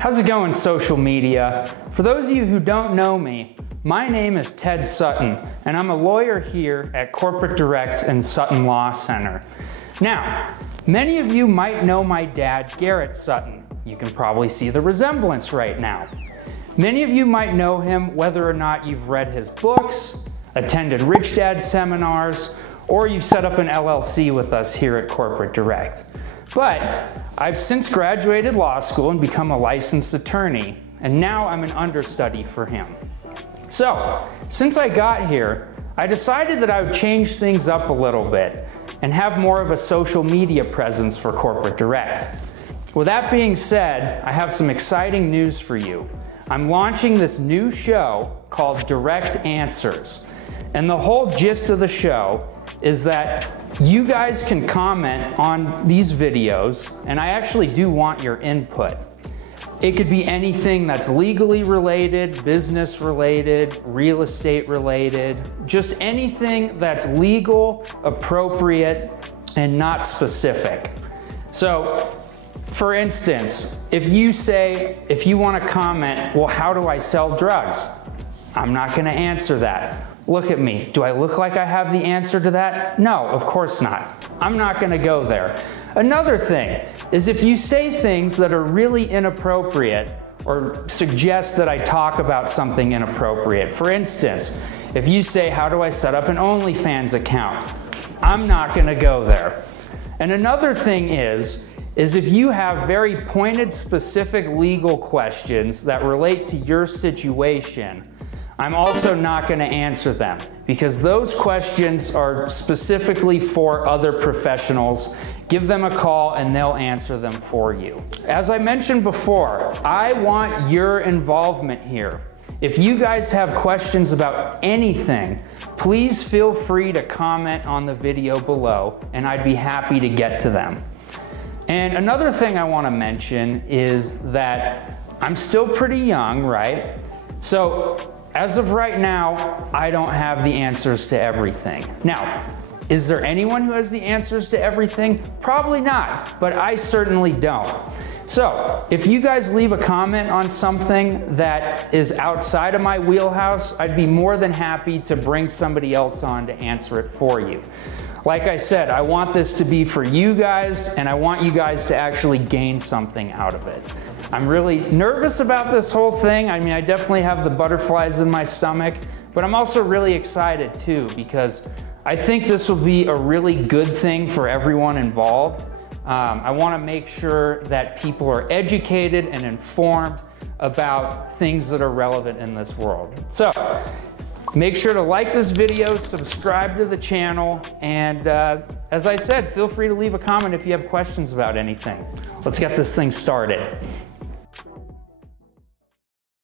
How's it going, social media? For those of you who don't know me, my name is Ted Sutton, and I'm a lawyer here at Corporate Direct and Sutton Law Center. Now, many of you might know my dad, Garrett Sutton. You can probably see the resemblance right now. Many of you might know him whether or not you've read his books, attended Rich Dad seminars, or you've set up an LLC with us here at Corporate Direct. But I've since graduated law school and become a licensed attorney, and now I'm an understudy for him. So, since I got here, I decided that I would change things up a little bit and have more of a social media presence for Corporate Direct. With that being said, I have some exciting news for you. I'm launching this new show called Direct Answers. And the whole gist of the show is that you guys can comment on these videos, and I actually do want your input. It could be anything that's legally related, business related, real estate related, just anything that's legal, appropriate, and not specific. So, for instance, if you want to comment, well, how do I sell drugs? I'm not going to answer that. Look at me. Do I look like I have the answer to that? No, of course not. I'm not going to go there. Another thing is if you say things that are really inappropriate or suggest that I talk about something inappropriate. For instance, if you say, how do I set up an OnlyFans account? I'm not going to go there. And another thing is if you have very pointed, specific legal questions that relate to your situation, I'm also not going to answer them because those questions are specifically for other professionals. Give them a call and they'll answer them for you. As I mentioned before, I want your involvement here. If you guys have questions about anything, please feel free to comment on the video below and I'd be happy to get to them. And another thing I want to mention is that I'm still pretty young, right? So as of right now, I don't have the answers to everything. Now, is there anyone who has the answers to everything? Probably not, but I certainly don't. So, if you guys leave a comment on something that is outside of my wheelhouse, I'd be more than happy to bring somebody else on to answer it for you. Like I said, I want this to be for you guys, and I want you guys to actually gain something out of it. I'm really nervous about this whole thing. I mean, I definitely have the butterflies in my stomach, but I'm also really excited too, because I think this will be a really good thing for everyone involved. I want to make sure that people are educated and informed about things that are relevant in this world. So, make sure to like this video, subscribe to the channel, and as I said, feel free to leave a comment if you have questions about anything. Let's get this thing started.